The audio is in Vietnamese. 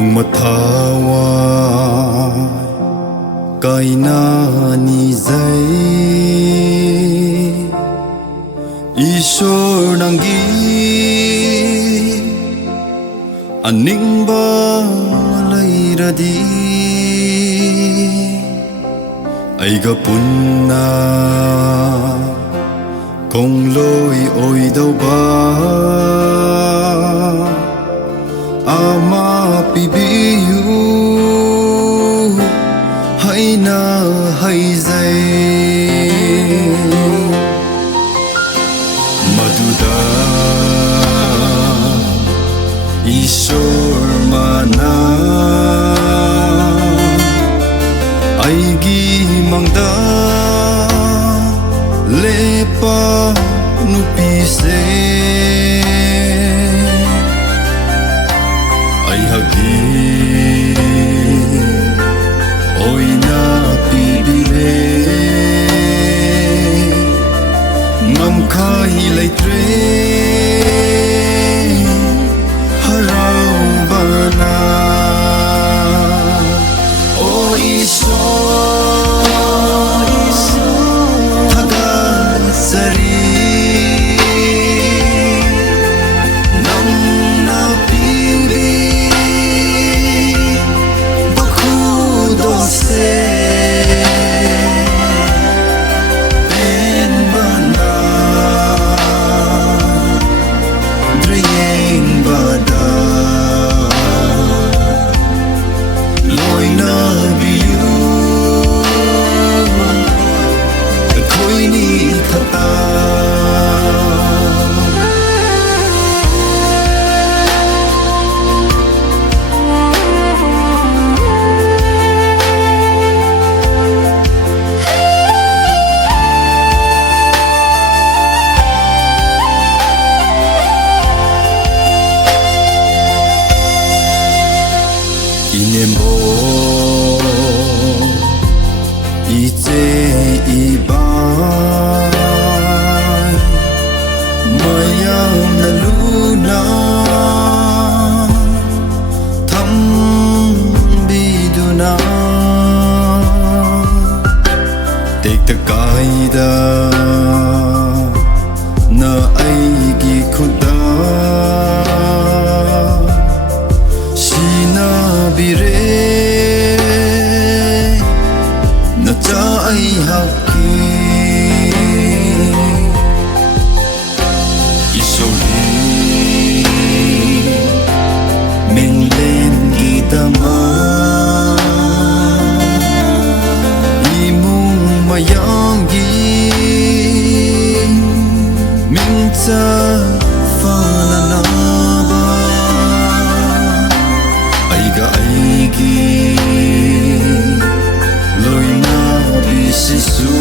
nong mathawa kaina ni zai Ishor nangi aningba lairadi aiga punna kong loi oi dau ba ama pibiu haina haizai maduda Ishor mana aigi mangda lepa nupi se ai hagi oina pibile ngam khai leitre harau bana o Ishor thagat sari nam na pibi bakhu dose Inembo ite iban mayam na luna tham biduna tek takaida na aigi khuda bire na cha ai haki isoli min len gidama imu mayangi min cha aigi loina bisisu